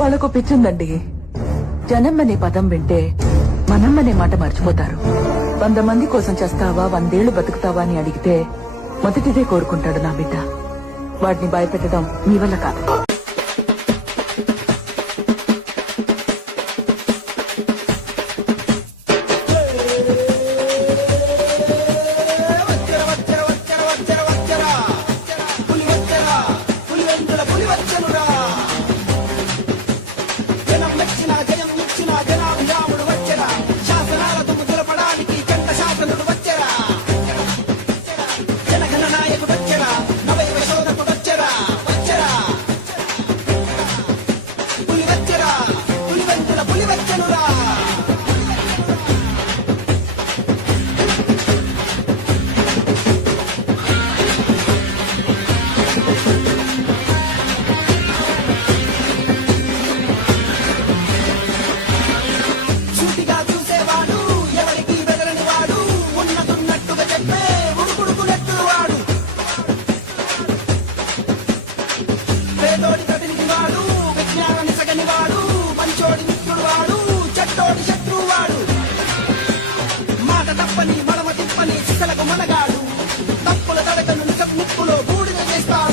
వాళ్ళకు పిచ్చుందండి. జనం అనే పదం వింటే మనం అనే మాట మర్చిపోతారు. 100 మంది కోసం చేస్తావా 100 ఏళ్లు బతుకుతావా అని అడిగితే మొదటిదే కోరుకుంటాడు నా బిడ్డ. వాడిని భయపెట్టడం మీ వల్ల కాదు. తప్పని మడమ తిప్పని సిసలకు మనగాడు తప్పుల తడకను నిప్పులో బూడిద చేస్తాడు.